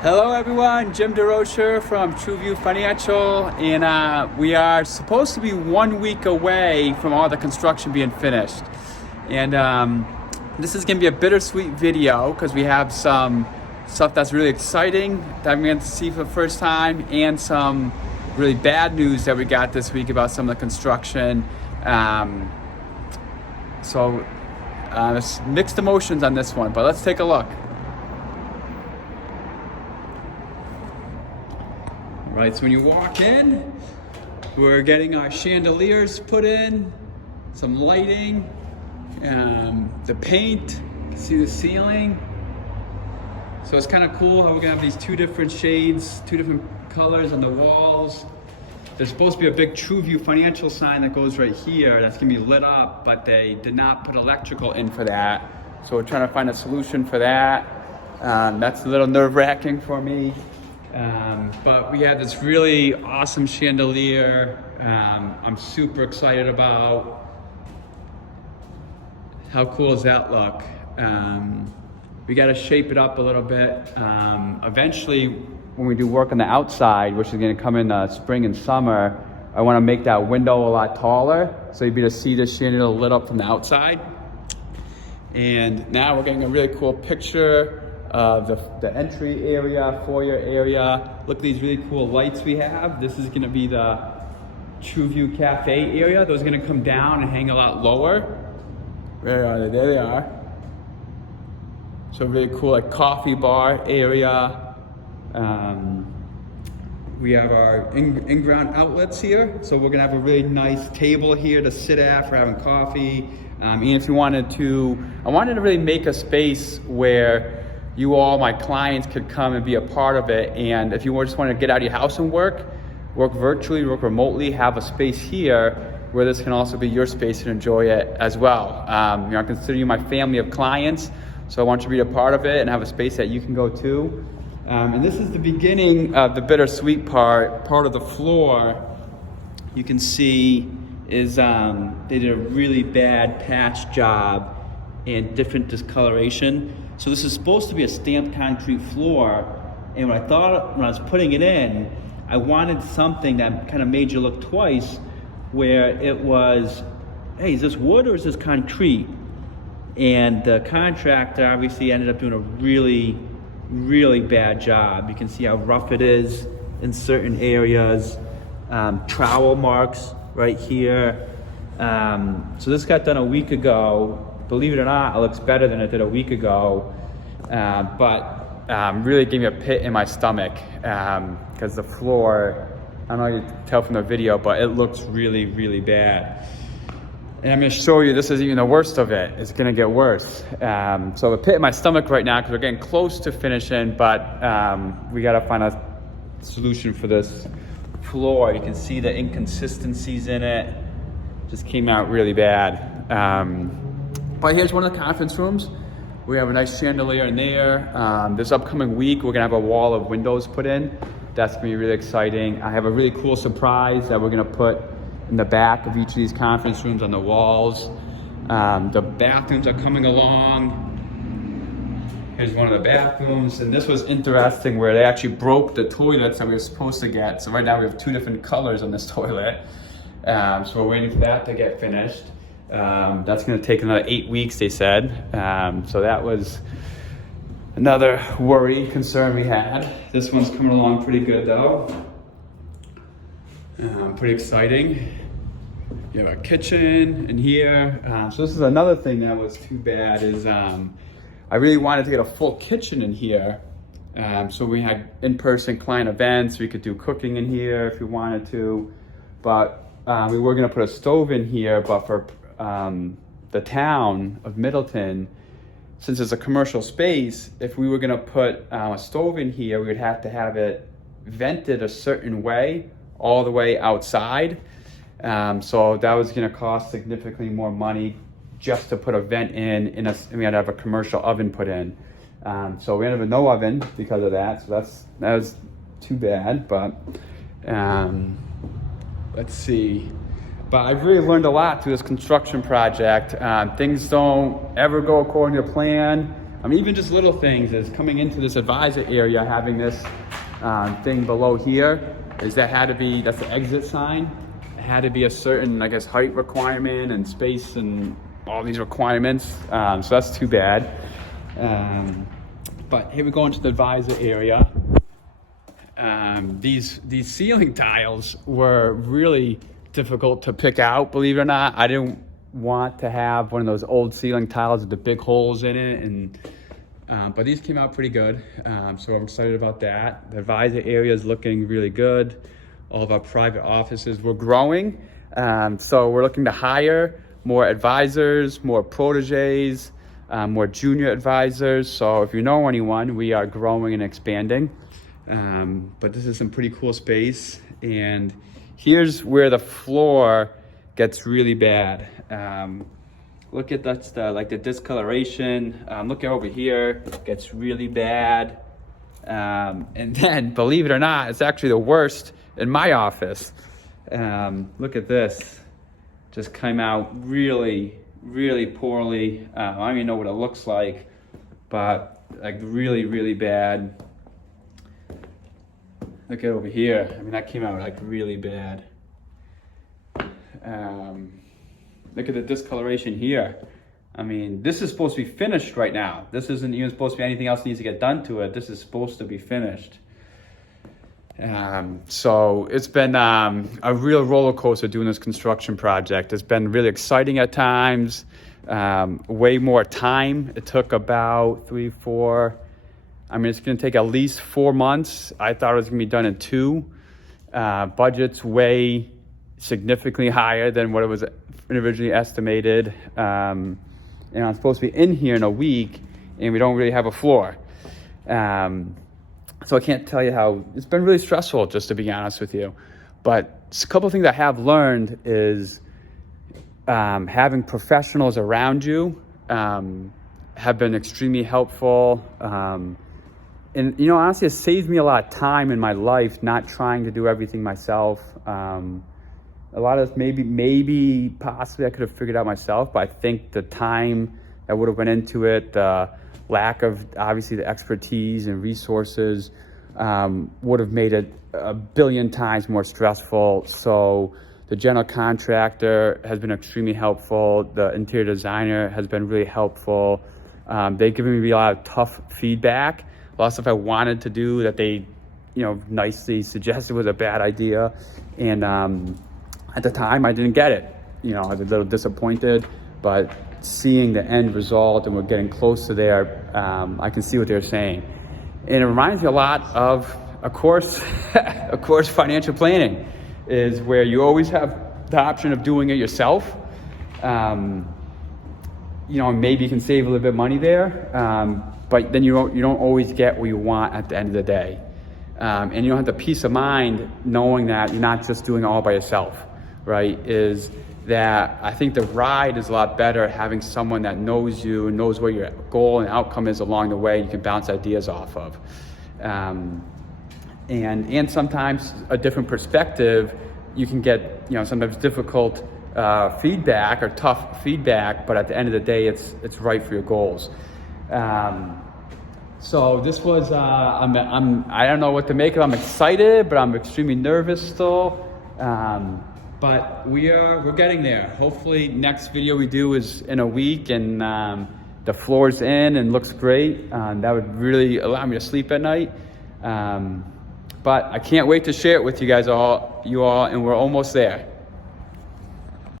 Hello everyone, Jim DeRocher from TrueView Financial, and we are supposed to be 1 week away from all the construction being finished. And this is going to be a bittersweet video because we have some stuff that's really exciting that I'm going to see for the first time, and some really bad news that we got this week about some of the construction. So it's mixed emotions on this one, but let's take a look. Right, so when you walk in, we're getting our chandeliers put in, some lighting, the paint, you can see the ceiling. So it's kind of cool how we're gonna have these two different shades, two different colors on the walls. There's supposed to be a big TrueView Financial sign that goes right here that's gonna be lit up, but they did not put electrical in for that. So we're trying to find a solution for that. That's a little nerve-wracking for me. But we have this really awesome chandelier. I'm super excited about. How cool does that look? We got to shape it up a little bit. Eventually, when we do work on the outside, which is going to come in spring and summer, I want to make that window a lot taller, so you'll be able to see the chandelier lit up from the outside. And now we're getting a really cool picture of the entry area, foyer area. Look at these really cool lights we have. This is going to be the TrueView Cafe area. Those are going to come down and hang a lot lower. Where are they? There they are. So really cool, like coffee bar area. We have our in-ground outlets here. So we're going to have a really nice table here to sit at for having coffee. And if you wanted to, I wanted to really make a space where you all, my clients, could come and be a part of it. And if you just want to get out of your house and work virtually, work remotely, have a space here where this can also be your space and enjoy it as well. I consider you my family of clients, so I want you to be a part of it and have a space that you can go to. And this is the beginning of the bittersweet part of the floor. You can see is they did a really bad patch job and different discoloration. So this is supposed to be a stamped concrete floor, and when I was putting it in, I wanted something that kind of made you look twice, where it was, hey, is this wood or is this concrete? And the contractor obviously ended up doing a really, really bad job. You can see how rough it is in certain areas. Trowel marks right here. So this got done a week ago. Believe it or not, it looks better than it did a week ago, but really gave me a pit in my stomach because the floor, I don't know if you can tell from the video, but it looks really, really bad. And I'm going to show you, this is even the worst of it. It's going to get worse. So the pit in my stomach right now because we're getting close to finishing, but we got to find a solution for this floor. You can see the inconsistencies in it. Just came out really bad. But here's one of the conference rooms. We have a nice chandelier in there. This upcoming week, we're gonna have a wall of windows put in. That's gonna be really exciting. I have a really cool surprise that we're gonna put in the back of each of these conference rooms on the walls. The bathrooms are coming along. Here's one of the bathrooms, and this was interesting where they actually broke the toilets that we were supposed to get. So right now we have two different colors on this toilet. So we're waiting for that to get finished. That's going to take another 8 weeks, they said. So that was another concern we had. This one's coming along pretty good though. Pretty exciting. You have a kitchen in here. So this is another thing that was too bad is I really wanted to get a full kitchen in here. So we had in-person client events. We could do cooking in here if we wanted to. But we were going to put a stove in here, but for the town of Middleton, since it's a commercial space, if we were going to put a stove in here, we would have to have it vented a certain way all the way outside. So that was going to cost significantly more money just to put a vent in and we had to have a commercial oven put in. So we ended up with no oven because of that. So that was too bad, but let's see. But I've really learned a lot through this construction project. Things don't ever go according to plan. Even just little things is coming into this advisor area, having this thing below here, is that's the exit sign. It had to be a certain, I guess, height requirement and space and all these requirements. So that's too bad. But here we go into the advisor area. These ceiling tiles were really difficult to pick out, believe it or not. I didn't want to have one of those old ceiling tiles with the big holes in it, and but these came out pretty good. So I'm excited about that. The advisor area is looking really good. All of our private offices, we're growing. So we're looking to hire more advisors, more proteges, more junior advisors. So if you know anyone, we are growing and expanding. But this is some pretty cool space. And here's where the floor gets really bad. Look at like the discoloration. Look at over here, gets really bad. And then, believe it or not, it's actually the worst in my office. Look at this. Just came out really, really poorly. I don't even know what it looks like, but like really, really bad. Look at over here. That came out like really bad. Look at the discoloration here. This is supposed to be finished right now. This isn't even supposed to be anything else needs to get done to it. This is supposed to be finished. So it's been a real roller coaster doing this construction project. It's been really exciting at times, way more time. It took about 3, 4, it's gonna take at least 4 months. I thought it was gonna be done in 2. Budget's way significantly higher than what it was originally estimated. And I'm supposed to be in here in a week, and we don't really have a floor. So I can't tell you how, it's been really stressful, just to be honest with you. But a couple of things I have learned is having professionals around you have been extremely helpful. And honestly, it saves me a lot of time in my life not trying to do everything myself. A lot of this maybe possibly I could have figured out myself, but I think the time that would have went into it, the lack of obviously the expertise and resources would have made it a billion times more stressful. So the general contractor has been extremely helpful. The interior designer has been really helpful. They've given me a lot of tough feedback. A lot of stuff I wanted to do that they, nicely suggested was a bad idea. And at the time, I didn't get it. I was a little disappointed, but seeing the end result and we're getting close to there, I can see what they're saying. And it reminds me a lot of course, financial planning is where you always have the option of doing it yourself. Maybe you can save a little bit of money there, but then you don't always get what you want at the end of the day. And you don't have the peace of mind knowing that you're not just doing it all by yourself, right? Is that I think the ride is a lot better having someone that knows you, knows what your goal and outcome is along the way, you can bounce ideas off of. And sometimes a different perspective, you can get, sometimes difficult feedback or tough feedback, but at the end of the day, it's right for your goals. So this was, I don't know what to make of it. I'm excited, but I'm extremely nervous still. But we're getting there. Hopefully next video we do is in a week and the floor's in and looks great. That would really allow me to sleep at night. But I can't wait to share it with you all, and we're almost there.